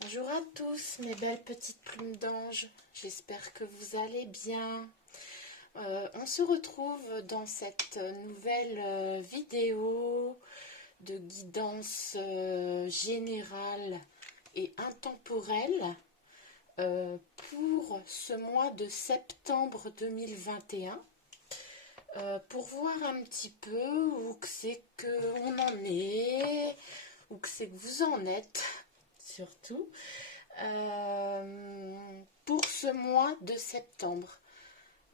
Bonjour à tous mes belles petites plumes d'ange, j'espère que vous allez bien. On se retrouve dans cette nouvelle vidéo de guidance générale et intemporelle pour ce mois de septembre 2021. Pour voir un petit peu où que c'est qu'on en est, où que c'est que vous en êtes surtout, pour ce mois de septembre.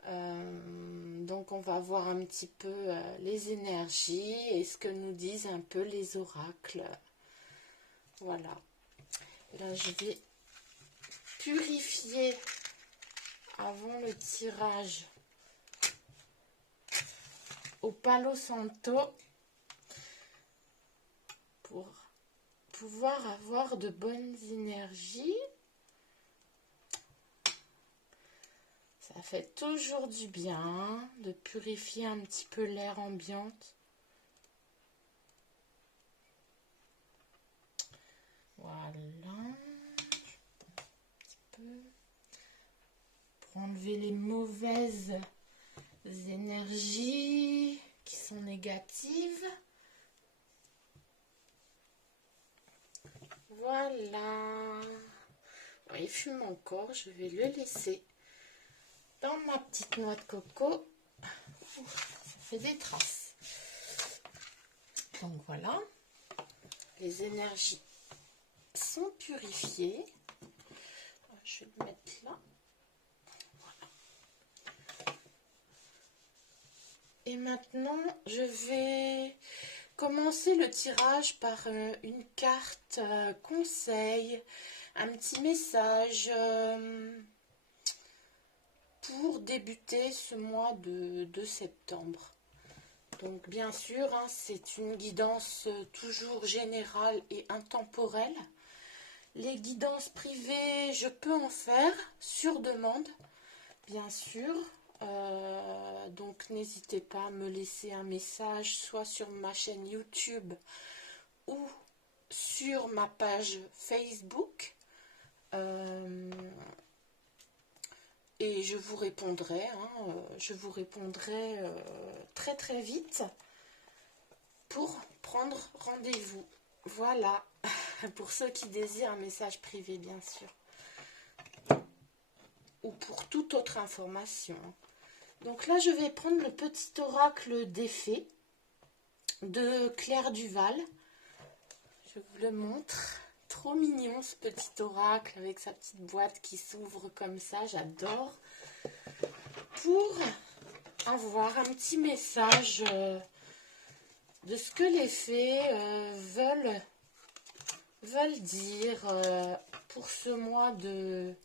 Donc on va voir un petit peu les énergies et ce que nous disent un peu les oracles. Voilà. Là je vais purifier avant le tirage au Palo Santo pour pouvoir avoir de bonnes énergies. Ça fait toujours du bien de purifier un petit peu l'air ambiant. Voilà. Un petit peu. Pour enlever les mauvaises énergies qui sont négatives. Voilà. Bon, il fume encore, je vais le laisser dans ma petite noix de coco. Ça fait des traces. Donc voilà, les énergies sont purifiées. Je vais le mettre là. Voilà. Et maintenant, je vais commencer le tirage par une carte conseil, un petit message pour débuter ce mois de septembre. Donc bien sûr, hein, c'est une guidance toujours générale et intemporelle. Les guidances privées, je peux en faire sur demande, bien sûr. Donc n'hésitez pas à me laisser un message, soit sur ma chaîne YouTube ou sur ma page Facebook. Et je vous répondrai, très très vite pour prendre rendez-vous. Voilà, pour ceux qui désirent un message privé, bien sûr. Ou pour toute autre information. Donc là, je vais prendre le petit oracle des fées de Claire Duval. Je vous le montre. Trop mignon ce petit oracle avec sa petite boîte qui s'ouvre comme ça. J'adore. Pour avoir un petit message de ce que les fées veulent dire pour ce mois de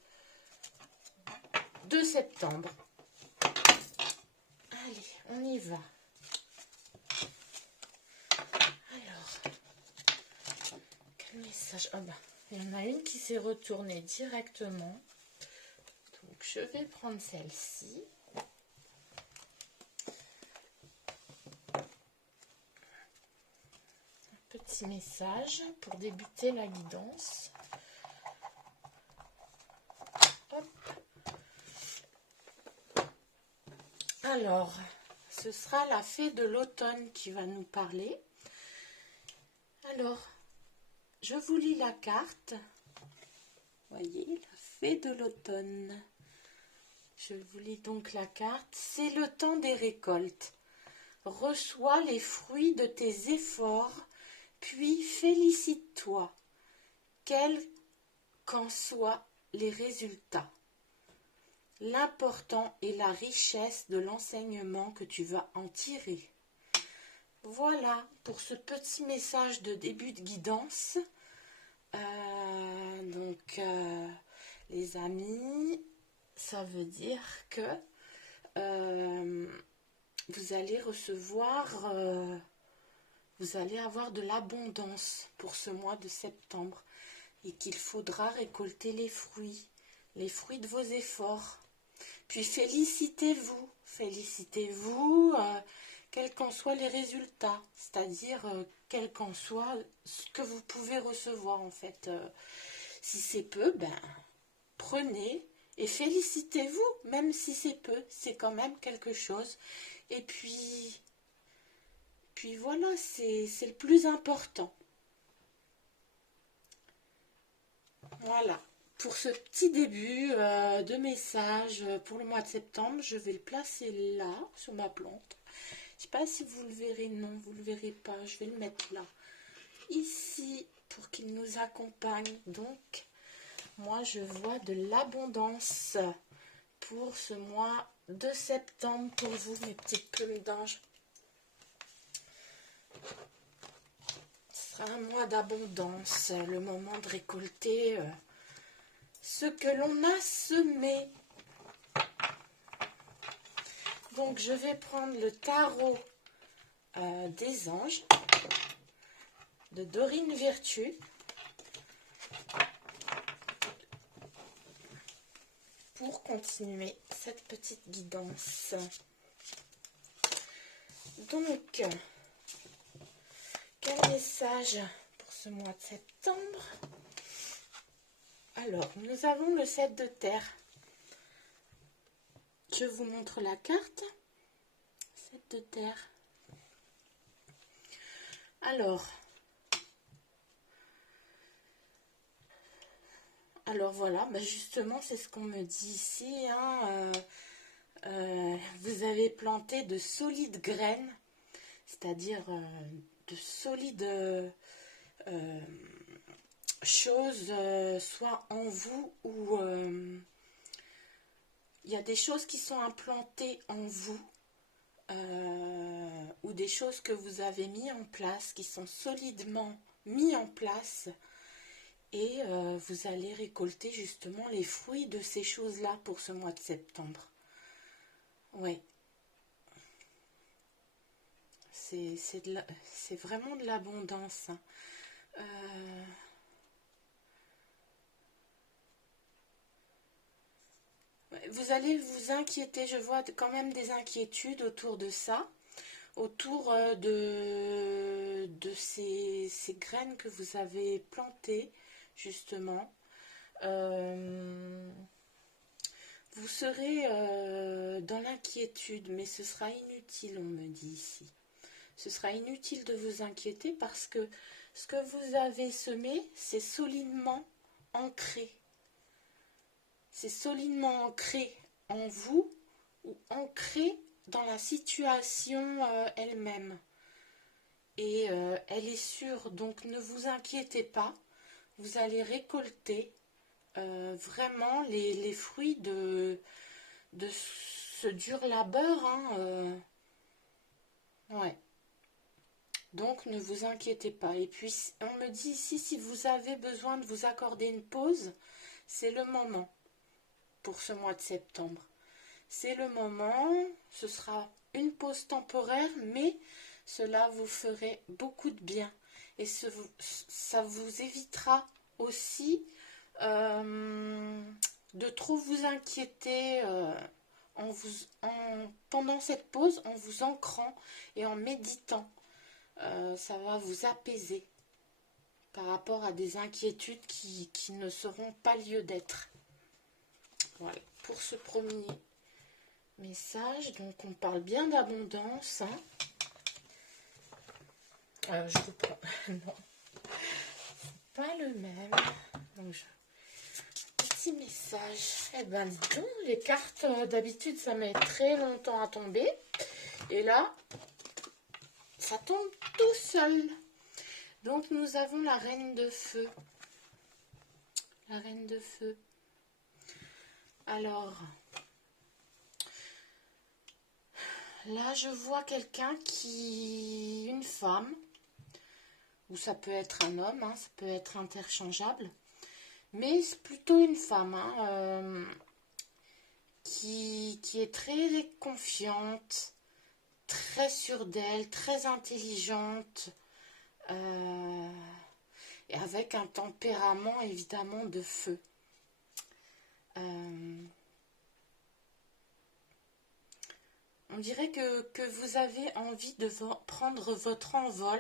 septembre. Allez, on y va. Alors, quel message? Ah bah, il y en a une qui s'est retournée directement. Donc, je vais prendre celle-ci. Un petit message pour débuter la guidance. Hop. Alors, ce sera la fée de l'automne qui va nous parler. Alors, je vous lis la carte. Voyez, la fée de l'automne. Je vous lis donc la carte. C'est le temps des récoltes. Reçois les fruits de tes efforts, puis félicite-toi, quels qu'en soient les résultats. L'important est la richesse de l'enseignement que tu vas en tirer. Voilà pour ce petit message de début de guidance. Les amis, ça veut dire que vous allez recevoir, vous allez avoir de l'abondance pour ce mois de septembre et qu'il faudra récolter les fruits de vos efforts. Puis félicitez-vous, quels qu'en soient les résultats, c'est-à-dire quel qu'en soit ce que vous pouvez recevoir en fait. Si c'est peu, ben, prenez et félicitez-vous, même si c'est peu, c'est quand même quelque chose. Et puis voilà, c'est le plus important. Voilà, pour ce petit début de message pour le mois de septembre, je vais le placer là, sur ma plante. Je ne sais pas si vous le verrez, non, vous ne le verrez pas, je vais le mettre là. Ici, pour qu'il nous accompagne. Donc, moi, je vois de l'abondance pour ce mois de septembre pour vous, mes petites plumes d'ange. Ce sera un mois d'abondance, le moment de récolter ce que l'on a semé. Donc, je vais prendre le tarot des anges de Dorine Virtue. Pour continuer cette petite guidance. Donc, quel message pour ce mois de septembre? Alors, nous avons le 7 de terre. Je vous montre la carte. 7 de terre. Alors voilà, bah justement, c'est ce qu'on me dit ici. Hein, vous avez planté de solides graines, c'est-à-dire de solides choses, soit en vous ou il y a des choses qui sont implantées en vous ou des choses que vous avez mis en place, qui sont solidement mis en place et vous allez récolter justement les fruits de ces choses-là pour ce mois de septembre. Ouais. C'est vraiment de l'abondance. Hein. Vous allez vous inquiéter, je vois quand même des inquiétudes autour de ça, autour de ces graines que vous avez plantées, justement. Vous serez dans l'inquiétude, mais ce sera inutile, on me dit ici. Ce sera inutile de vous inquiéter parce que ce que vous avez semé, c'est solidement ancré. C'est solidement ancré en vous ou ancré dans la situation elle-même. Et elle est sûre, donc ne vous inquiétez pas. Vous allez récolter vraiment les fruits de ce dur labeur. Hein, ouais. Donc ne vous inquiétez pas. Et puis on me dit ici, si vous avez besoin de vous accorder une pause, c'est le moment pour ce mois de septembre. C'est le moment, ce sera une pause temporaire, mais cela vous ferait beaucoup de bien. Et ça vous évitera aussi de trop vous inquiéter pendant cette pause, en vous ancrant et en méditant. Ça va vous apaiser par rapport à des inquiétudes qui ne seront pas lieu d'être. Voilà, pour ce premier message, donc on parle bien d'abondance. Hein. Je reprends. Non, pas le même. Donc, petit message. Eh ben, dis donc, les cartes, d'habitude, ça met très longtemps à tomber. Et là, ça tombe tout seul. Donc, nous avons la reine de feu. La reine de feu. Alors, là, je vois quelqu'un une femme, ou ça peut être un homme, hein, ça peut être interchangeable, mais c'est plutôt une femme hein, qui est très confiante, très sûre d'elle, très intelligente, et avec un tempérament évidemment de feu. On dirait que vous avez envie de prendre votre envol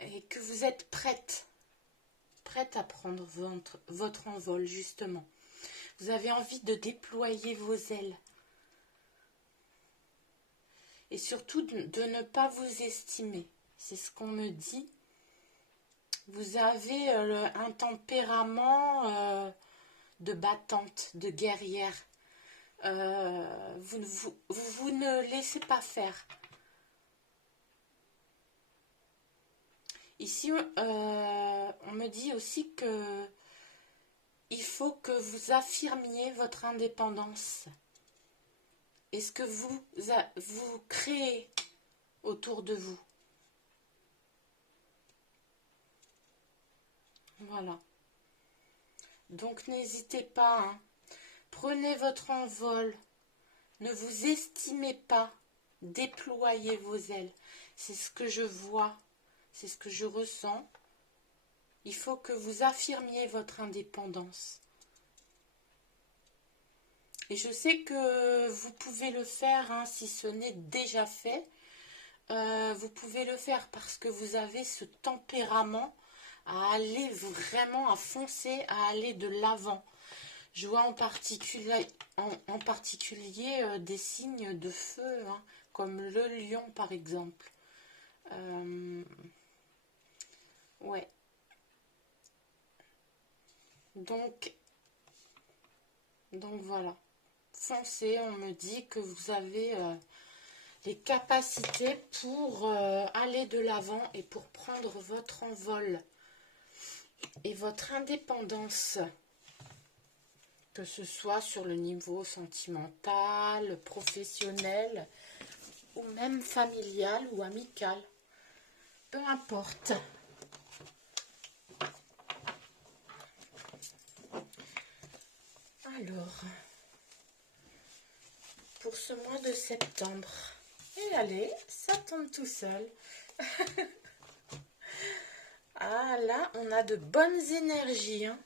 et que vous êtes prête prête à prendre votre envol, justement. Vous avez envie de déployer vos ailes. Et surtout de ne pas vous estimer. C'est ce qu'on me dit. Vous avez un tempérament de battante, de guerrière. Vous ne laissez pas faire. Ici, on me dit aussi que il faut que vous affirmiez votre indépendance. Et ce que vous créez autour de vous. Voilà. Donc n'hésitez pas, hein. Prenez votre envol. Ne vous estimez pas. Déployez vos ailes. C'est ce que je vois. C'est ce que je ressens. Il faut que vous affirmiez votre indépendance. Et je sais que vous pouvez le faire, hein, si ce n'est déjà fait. Vous pouvez le faire parce que vous avez ce tempérament à aller vraiment, à foncer, à aller de l'avant. Je vois en particulier des signes de feu, hein, comme le lion par exemple. Ouais. Donc voilà. Foncez, on me dit que vous avez les capacités pour aller de l'avant et pour prendre votre envol et votre indépendance. Que ce soit sur le niveau sentimental, professionnel, ou même familial ou amical. Peu importe. Alors, pour ce mois de septembre, et allez, ça tombe tout seul. Ah là, on a de bonnes énergies, hein.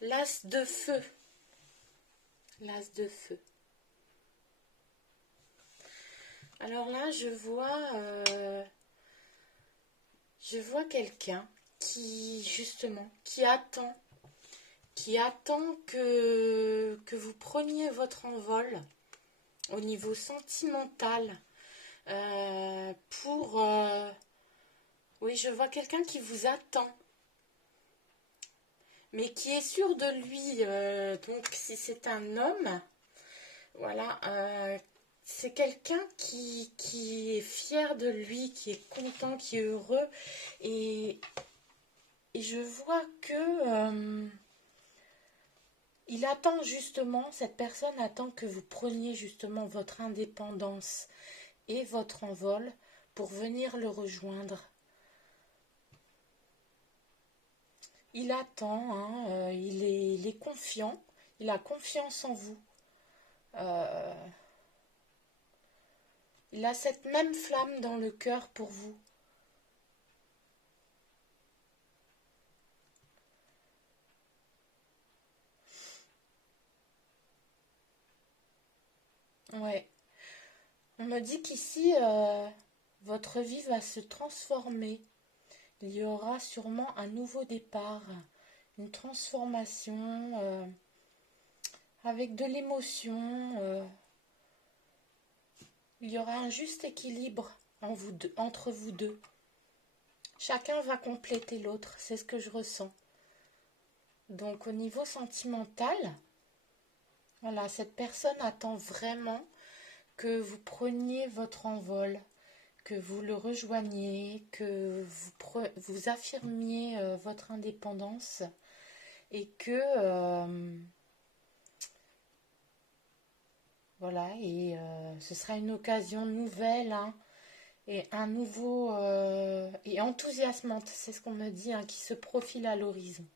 L'as de feu. L'as de feu. Alors là, je vois quelqu'un qui, justement, qui attend que vous preniez votre envol au niveau sentimental oui, je vois quelqu'un qui vous attend, mais qui est sûr de lui. Donc, si c'est un homme, voilà, c'est quelqu'un qui est fier de lui, qui est content, qui est heureux. Et je vois que il attend justement, cette personne attend que vous preniez justement votre indépendance et votre envol pour venir le rejoindre. Il attend, hein, il est confiant, il a confiance en vous. Il a cette même flamme dans le cœur pour vous. Ouais. On me dit qu'ici, votre vie va se transformer. Il y aura sûrement un nouveau départ, une transformation avec de l'émotion. Il y aura un juste équilibre entre vous deux. Chacun va compléter l'autre, c'est ce que je ressens. Donc au niveau sentimental, voilà, cette personne attend vraiment que vous preniez votre envol, que vous le rejoigniez, que vous affirmiez votre indépendance et que voilà, et ce sera une occasion nouvelle, hein, et un nouveau et enthousiasmante, c'est ce qu'on me dit, hein, qui se profile à l'horizon.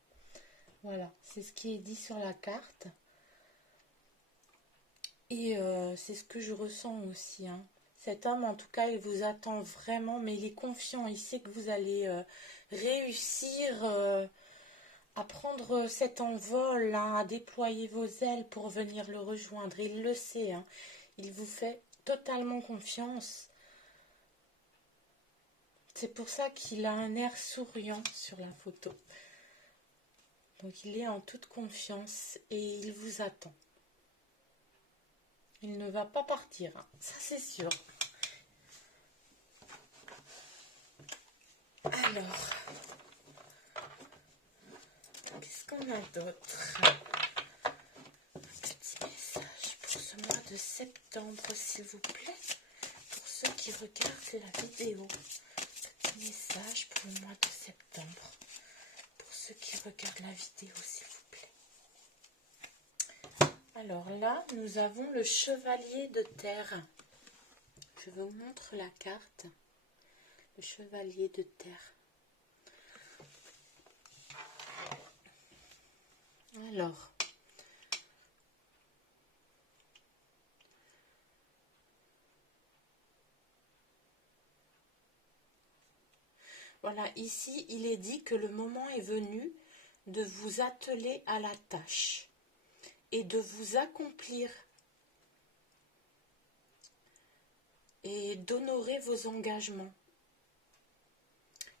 Voilà, c'est ce qui est dit sur la carte. Et c'est ce que je ressens aussi, hein. Cet homme, en tout cas, il vous attend vraiment, mais il est confiant. Il sait que vous allez réussir à prendre cet envol, hein, à déployer vos ailes pour venir le rejoindre. Il le sait, hein. Il vous fait totalement confiance. C'est pour ça qu'il a un air souriant sur la photo. Donc il est en toute confiance et il vous attend. Il ne va pas partir, hein, ça c'est sûr. Alors, qu'est-ce qu'on a d'autre? Un petit message pour ce mois de septembre, s'il vous plaît. Pour ceux qui regardent la vidéo. Petit message pour le mois de septembre. Pour ceux qui regardent la vidéo, s'il vous plaît. Alors là, nous avons le chevalier de terre. Je vous montre la carte. Le chevalier de terre. Alors, voilà, ici, il est dit que le moment est venu de vous atteler à la tâche et de vous accomplir et d'honorer vos engagements.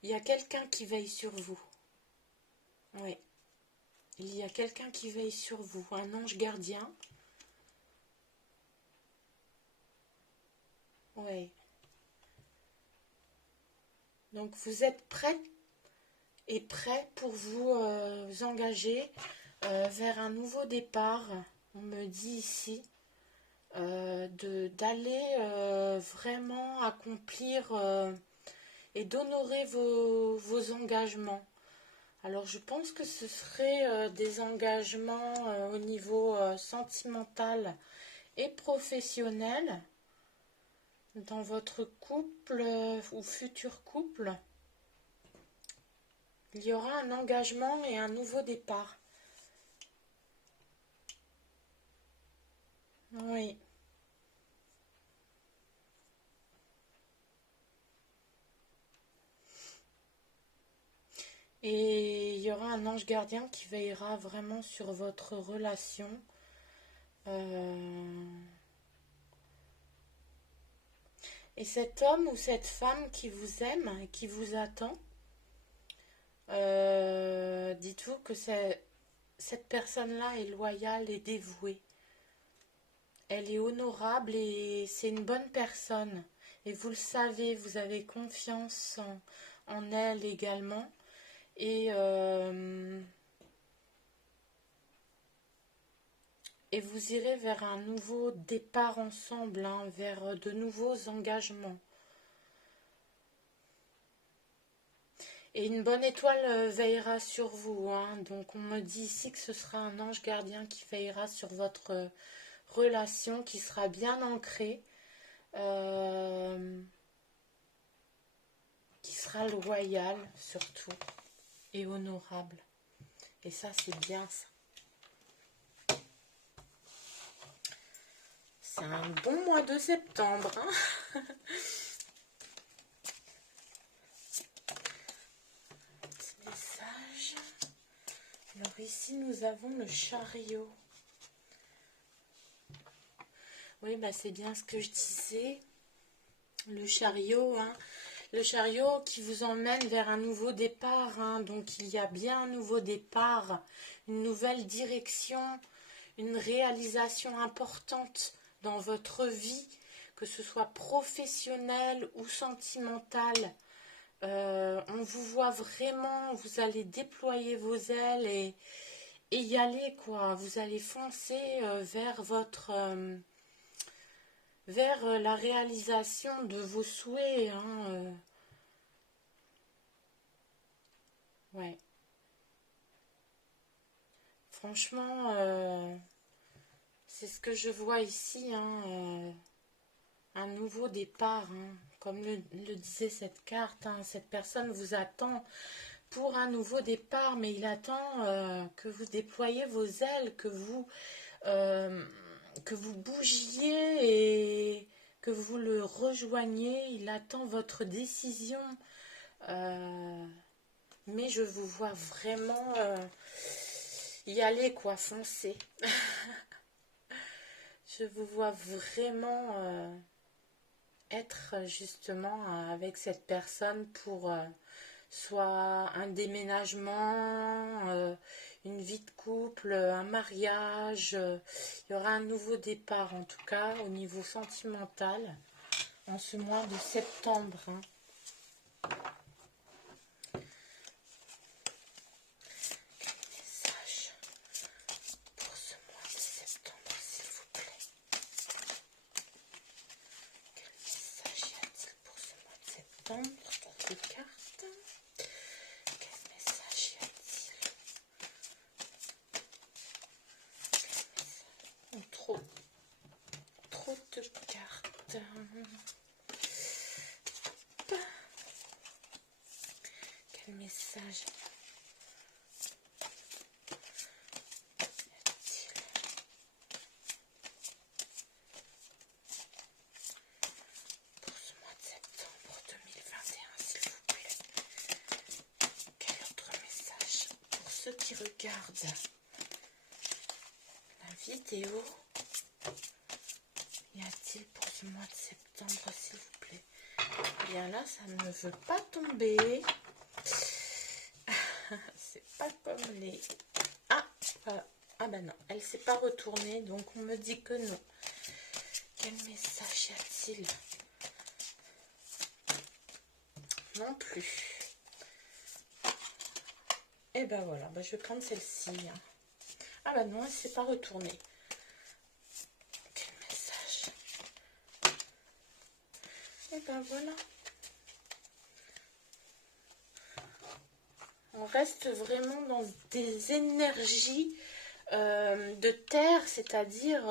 Il y a quelqu'un qui veille sur vous. Oui. Il y a quelqu'un qui veille sur vous, un ange gardien. Oui. Donc vous êtes prêt et prêt pour vous engager vers un nouveau départ. On me dit ici d'aller vraiment accomplir et d'honorer vos engagements. Alors je pense que ce serait des engagements au niveau sentimental et professionnel dans votre couple ou futur couple. Il y aura un engagement et un nouveau départ. Oui. Et il y aura un ange gardien qui veillera vraiment sur votre relation. Et cet homme ou cette femme qui vous aime et qui vous attend, dites-vous que cette personne-là est loyale et dévouée. Elle est honorable et c'est une bonne personne. Et vous le savez, vous avez confiance en elle également. Et vous irez vers un nouveau départ ensemble, hein, vers de nouveaux engagements. Et une bonne étoile veillera sur vous, hein. Donc on me dit ici que ce sera un ange gardien qui veillera sur votre relation, qui sera bien ancrée, qui sera loyale surtout, et honorable. Et ça, c'est bien ça. C'est un bon mois de septembre, hein. Petit message. Alors ici, nous avons le chariot. Oui, bah c'est bien ce que je disais. Le chariot, hein. Le chariot qui vous emmène vers un nouveau départ, hein. Donc il y a bien un nouveau départ, une nouvelle direction, une réalisation importante dans votre vie, que ce soit professionnelle ou sentimentale. On vous voit vraiment, vous allez déployer vos ailes et y aller, quoi. Vous allez foncer vers vers la réalisation de vos souhaits, hein. Ouais. Franchement, c'est ce que je vois ici, hein, un nouveau départ, hein. Comme le disait cette carte, hein, cette personne vous attend pour un nouveau départ, mais il attend que vous déployiez vos ailes, euh, que vous bougiez et que vous le rejoigniez. Il attend votre décision, mais je vous vois vraiment y aller, quoi, foncer. Je vous vois vraiment être justement avec cette personne pour soit un déménagement, une vie de couple, un mariage. Il y aura un nouveau départ, en tout cas, au niveau sentimental, en ce mois de septembre. Hein. Message pour ce mois de septembre, s'il vous plaît. Quel message y a-t-il pour ce mois de septembre? Trois de cartes. Quel message y a-t-il? Quel message? Trop de cartes. Quel message pour ce mois de septembre 2021, s'il vous plaît? Quel autre message pour ceux qui regardent la vidéo y a-t-il pour ce mois de septembre, s'il vous plaît? Eh bien là, ça ne veut pas tomber. C'est pas comme les... Ah, voilà. Ah ben non, elle s'est pas retournée, donc on me dit que non. Quel message y a-t-il? Non plus. Et ben voilà, ben je vais prendre celle-ci. Hein. Ah ben non, elle s'est pas retournée. Quel message? Et ben voilà. On reste vraiment dans des énergies de terre, c'est-à-dire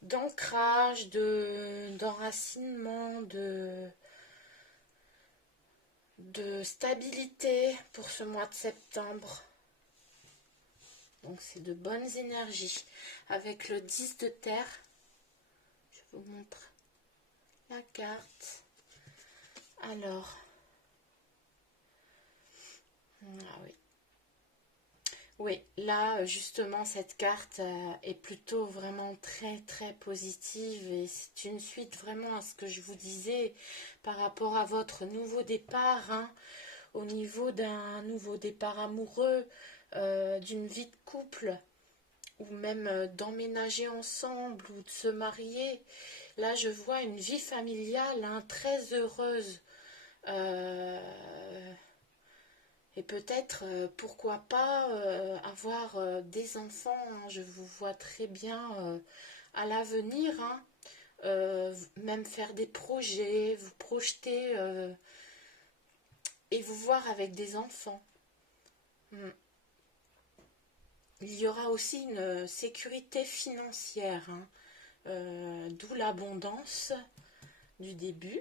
d'ancrage, d'enracinement, de stabilité pour ce mois de septembre. Donc c'est de bonnes énergies. Avec le 10 de terre, je vous montre la carte. Alors, ah oui. Oui, là, justement, cette carte est plutôt vraiment très, très positive et c'est une suite vraiment à ce que je vous disais par rapport à votre nouveau départ, hein, au niveau d'un nouveau départ amoureux, d'une vie de couple ou même d'emménager ensemble ou de se marier. Là, je vois une vie familiale, hein, très heureuse. Et peut-être, pourquoi pas, avoir des enfants. Hein. Je vous vois très bien à l'avenir. Hein. Même faire des projets, vous projeter et vous voir avec des enfants. Il y aura aussi une sécurité financière. Hein. D'où l'abondance du début.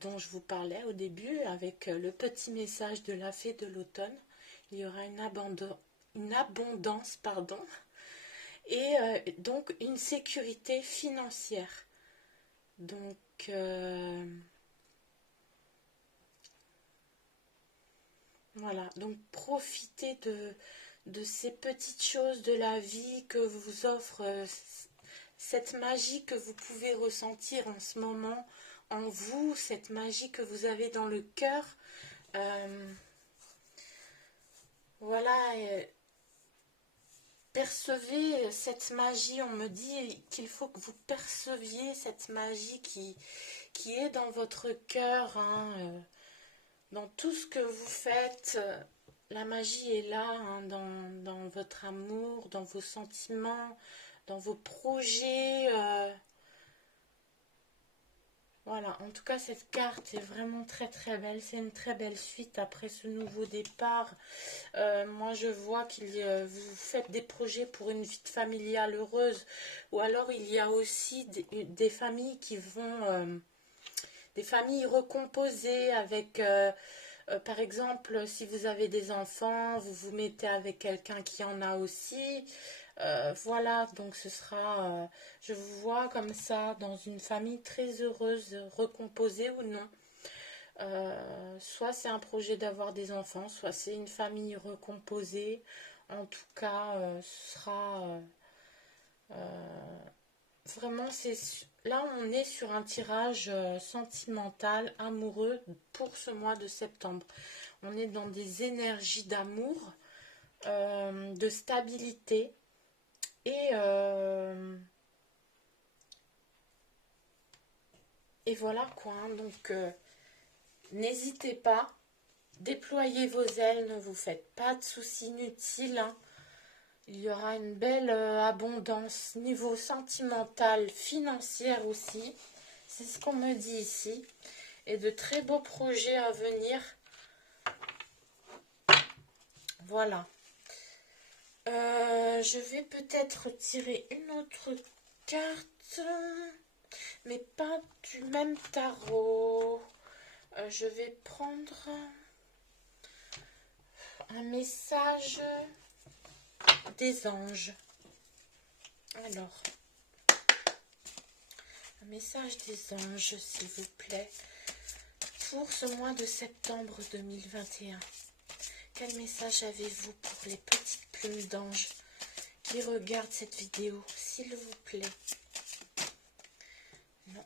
Dont je vous parlais au début avec le petit message de la fée de l'automne. Il y aura une abondance, pardon, et donc une sécurité financière. Donc voilà, donc profitez de ces petites choses de la vie que vous offre cette magie que vous pouvez ressentir en ce moment en vous, cette magie que vous avez dans le cœur. Voilà, percevez cette magie. On me dit qu'il faut que vous perceviez cette magie qui est dans votre cœur, hein, dans tout ce que vous faites. La magie est là, hein, dans votre amour, dans vos sentiments, dans vos projets. Voilà, en tout cas, cette carte est vraiment très très belle. C'est une très belle suite après ce nouveau départ. Moi, je vois vous faites des projets pour une vie familiale heureuse. Ou alors, il y a aussi des familles qui vont... des familles recomposées avec... par exemple, si vous avez des enfants, vous vous mettez avec quelqu'un qui en a aussi. Voilà, donc ce sera, je vous vois comme ça, dans une famille très heureuse, recomposée ou non. Soit c'est un projet d'avoir des enfants, soit c'est une famille recomposée. En tout cas, ce sera vraiment, là on est sur un tirage sentimental, amoureux pour ce mois de septembre. On est dans des énergies d'amour. de stabilité. Et voilà quoi, hein. Donc n'hésitez pas, déployez vos ailes, ne vous faites pas de soucis inutiles, hein. Il y aura une belle abondance niveau sentimental, financière aussi. C'est ce qu'on me dit ici. Et de très beaux projets à venir. Voilà. Je vais peut-être tirer une autre carte, mais pas du même tarot. Je vais prendre un message des anges. Alors, un message des anges, s'il vous plaît, pour ce mois de septembre 2021. Quel message avez-vous pour les petites plumes d'anges qui regardent cette vidéo, s'il vous plaît? Non.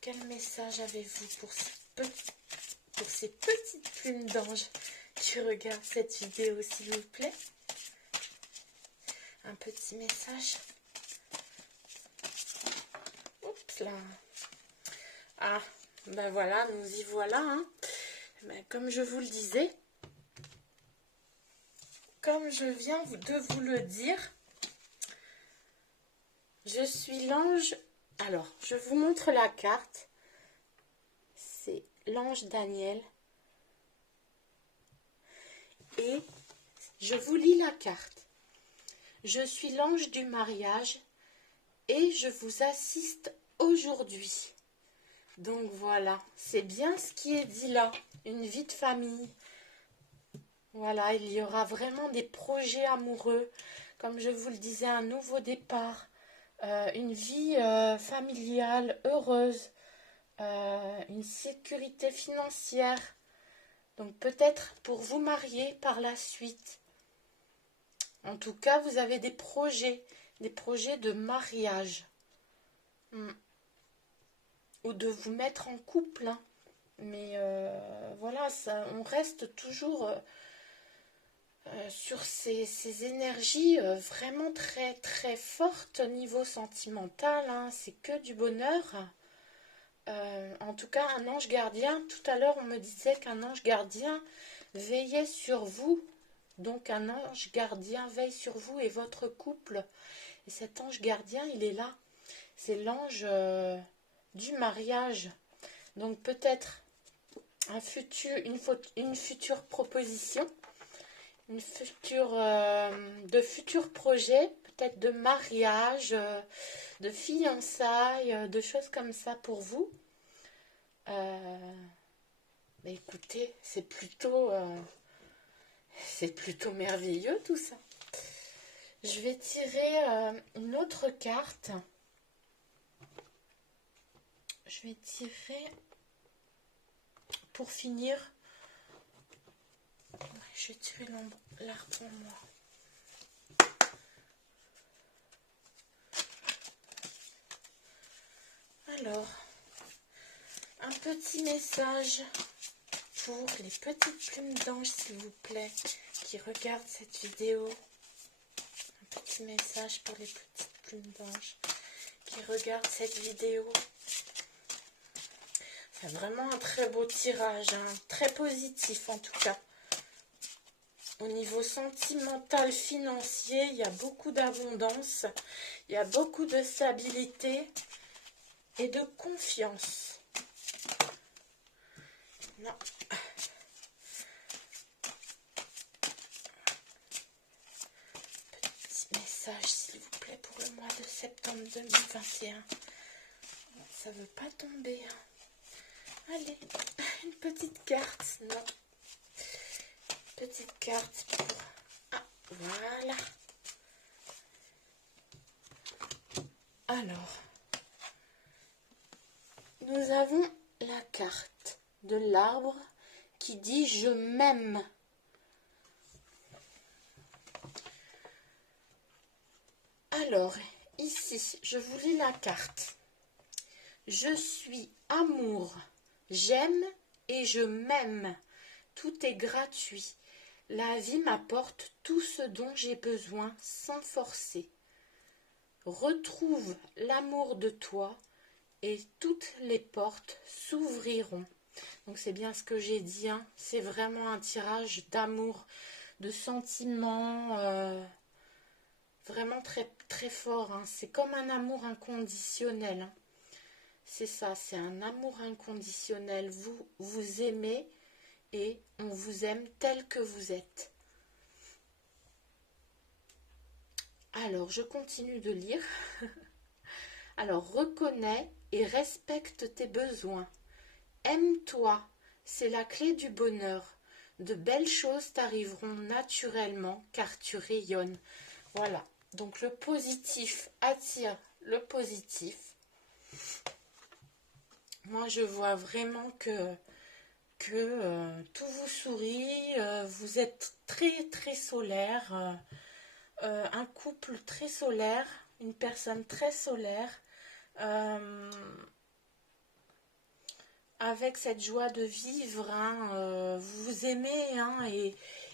Quel message avez-vous pour ces petites plumes d'anges qui regardent cette vidéo, s'il vous plaît? Un petit message. Oups là. Ah, ben voilà, nous y voilà, hein. Ben, comme je vous le disais, comme je viens de vous le dire, je suis l'ange. Alors, je vous montre la carte. C'est l'ange Daniel. Et je vous lis la carte. Je suis l'ange du mariage et je vous assiste aujourd'hui. Donc voilà, c'est bien ce qui est dit là. Une vie de famille. Voilà, il y aura vraiment des projets amoureux. Comme je vous le disais, un nouveau départ. Une vie familiale, heureuse. Une sécurité financière. Donc peut-être pour vous marier par la suite. En tout cas, vous avez des projets de mariage. Ou de vous mettre en couple, hein. Mais voilà, ça, on reste toujours sur ces énergies vraiment très très fortes au niveau sentimental, hein. C'est que du bonheur. En tout cas, un ange gardien, tout à l'heure on me disait qu'un ange gardien veillait sur vous. Donc un ange gardien veille sur vous et votre couple. Et cet ange gardien, il est là. C'est l'ange du mariage. Donc peut-être une future proposition, de futurs projets, peut-être de mariage, de fiançailles, de choses comme ça pour vous. Mais écoutez, c'est plutôt merveilleux tout ça. Je vais tirer une autre carte. Je vais tirer pour finir. Je vais tirer l'arbre pour moi. Alors, un petit message pour les petites plumes d'ange, s'il vous plaît, qui regardent cette vidéo. Un petit message pour les petites plumes d'ange qui regardent cette vidéo. C'est vraiment un très beau tirage, hein, très positif en tout cas. Au niveau sentimental, financier, il y a beaucoup d'abondance, il y a beaucoup de stabilité et de confiance. Non. Petit message, s'il vous plaît, pour le mois de septembre 2021. Ça ne veut pas tomber, hein. Allez, une petite carte, non. Petite carte pour... Ah, voilà. Alors, nous avons la carte de l'arbre qui dit « Je m'aime ». Alors, ici, je vous lis la carte. Je suis amour, j'aime et je m'aime. Tout est gratuit. La vie m'apporte tout ce dont j'ai besoin sans forcer. Retrouve l'amour de toi et toutes les portes s'ouvriront. Donc c'est bien ce que j'ai dit, hein. C'est vraiment un tirage d'amour, de sentiments, vraiment très, très fort, hein. C'est comme un amour inconditionnel, hein. C'est ça, c'est un amour inconditionnel. Vous vous aimez et on vous aime tel que vous êtes. Alors, je continue de lire. Alors, reconnais et respecte tes besoins. Aime-toi, c'est la clé du bonheur. De belles choses t'arriveront naturellement car tu rayonnes. Voilà, donc le positif attire le positif. Moi, je vois vraiment que tout vous sourit, vous êtes très très solaire, un couple très solaire, une personne très solaire, euh, avec cette joie de vivre, hein, vous vous aimez, hein,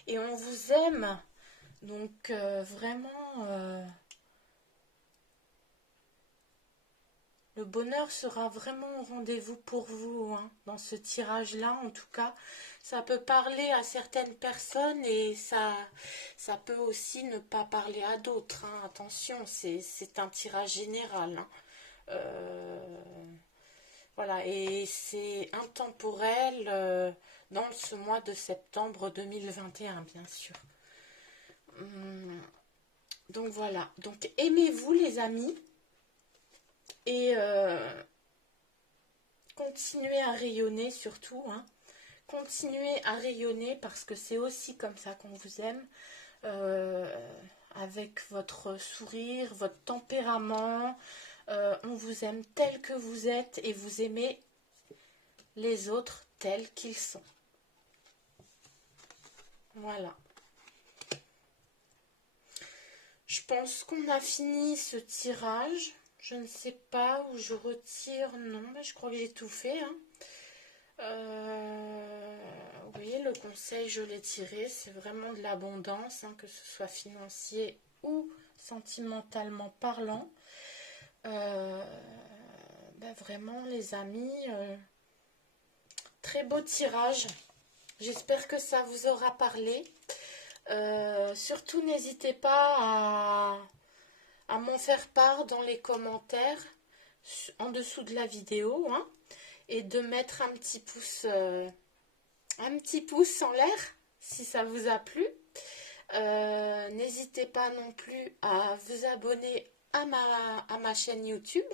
et on vous aime, donc vraiment le bonheur sera vraiment au rendez-vous pour vous, hein, dans ce tirage-là. En tout cas, ça peut parler à certaines personnes et ça peut aussi ne pas parler à d'autres, hein. Attention, c'est un tirage général, hein. Voilà, et c'est intemporel dans ce mois de septembre 2021, bien sûr. Donc voilà, donc aimez-vous les amis et continuez à rayonner surtout, hein. Continuez à rayonner parce que c'est aussi comme ça qu'on vous aime, euh, avec votre sourire, votre tempérament. On vous aime tel que vous êtes et vous aimez les autres tels qu'ils sont. Voilà. Je pense qu'on a fini ce tirage. Je ne sais pas où je retire. Non, mais je crois que j'ai tout fait, hein. Oui, le conseil, je l'ai tiré. C'est vraiment de l'abondance, hein, que ce soit financier ou sentimentalement parlant. Vraiment, les amis, très beau tirage. J'espère que ça vous aura parlé. Surtout, n'hésitez pas à m'en faire part dans les commentaires en dessous de la vidéo, hein, et de mettre un petit pouce en l'air si ça vous a plu. N'hésitez pas non plus à vous abonner à ma chaîne YouTube.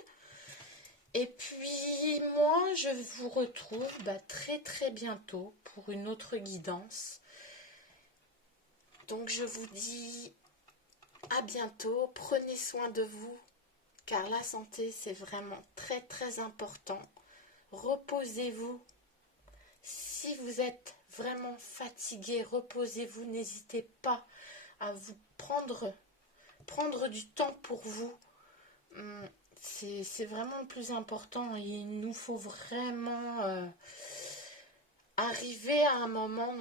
Et puis moi, je vous retrouve très très bientôt pour une autre guidance. Donc je vous dis à bientôt, prenez soin de vous, car la santé c'est vraiment très très important. Reposez-vous. Si vous êtes vraiment fatigué, reposez-vous, n'hésitez pas à vous prendre du temps pour vous. C'est vraiment le plus important. Il nous faut vraiment arriver à un moment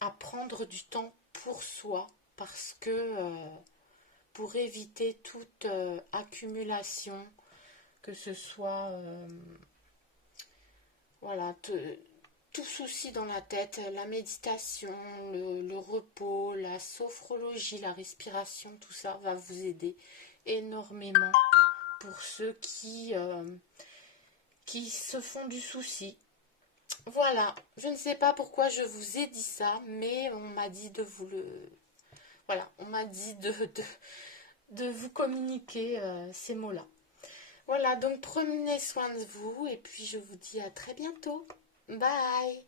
à prendre du temps pour soi, parce que pour éviter toute accumulation, que ce soit voilà, tout souci dans la tête, la méditation, le repos, la sophrologie, la respiration, tout ça va vous aider énormément pour ceux qui se font du souci. Voilà, je ne sais pas pourquoi je vous ai dit ça, mais on m'a dit de vous le... Voilà, on m'a dit de vous communiquer ces mots-là. Voilà, donc prenez soin de vous et puis je vous dis à très bientôt. Bye!